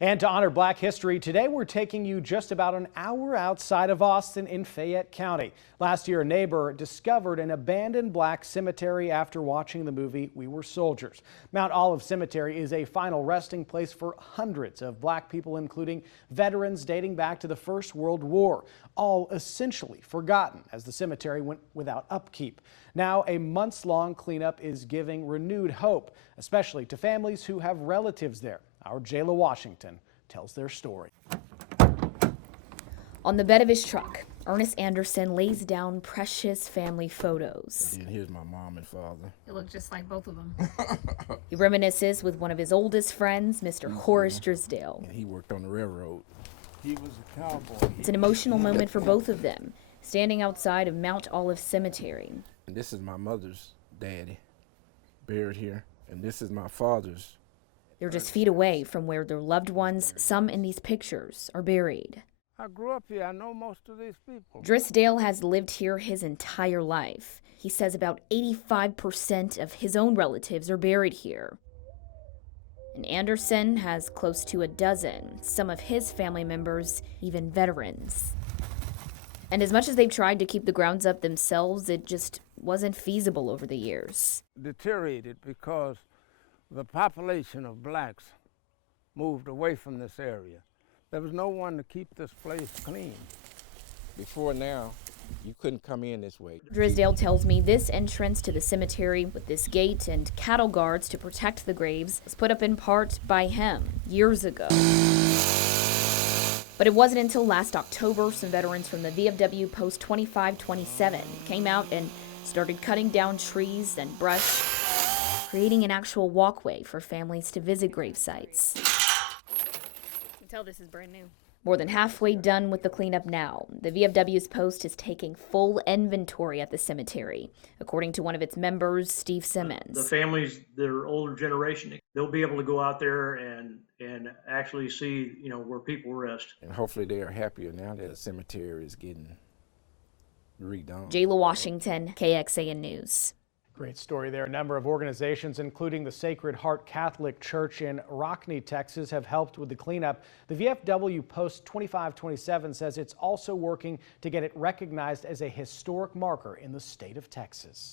And to honor Black History, today we're taking you just about an hour outside of Austin in Fayette County. Last year, a neighbor discovered an abandoned Black cemetery after watching the movie We Were Soldiers. Mount Olive Cemetery is a final resting place for hundreds of Black people, including veterans dating back to the First World War, all essentially forgotten as the cemetery went without upkeep. Now, a months-long cleanup is giving renewed hope, especially to families who have relatives there. Our Jayla Washington tells their story. On the bed of his truck, Ernest Anderson lays down precious family photos. And here's my mom and father. It looked just like both of them. He reminisces with one of his oldest friends, Mr. Horace Drisdale. And he worked on the railroad. He was a cowboy. It's an emotional moment for both of them, standing outside of Mount Olive Cemetery. And this is my mother's daddy, buried here. And this is my father's. They're just feet away from where their loved ones, some in these pictures, are buried. I grew up here. I know most of these people. Drisdale has lived here his entire life. He says about 85% of his own relatives are buried here. And Anderson has close to a dozen, some of his family members even veterans. And as much as they've tried to keep the grounds up themselves, it just wasn't feasible over the years. Deteriorated because the population of blacks moved away from this area. There was no one to keep this place clean. Before now, you couldn't come in this way. Drisdale tells me this entrance to the cemetery with this gate and cattle guards to protect the graves was put up in part by him years ago. But it wasn't until last October some veterans from the VFW Post 2527 came out and started cutting down trees and brush, creating an actual walkway for families to visit grave sites. You can tell this is brand new. More than halfway done with the cleanup now, the VFW's Post is taking full inventory at the cemetery, according to one of its members, Steve Simmons. The families that are older generation, they'll be able to go out there and actually see, where people rest. And hopefully they are happier now that the cemetery is getting redone. Jayla Washington, KXAN News. Great story there. A number of organizations, including the Sacred Heart Catholic Church in Rockne, Texas, have helped with the cleanup. The VFW Post 2527 says it's also working to get it recognized as a historic marker in the state of Texas.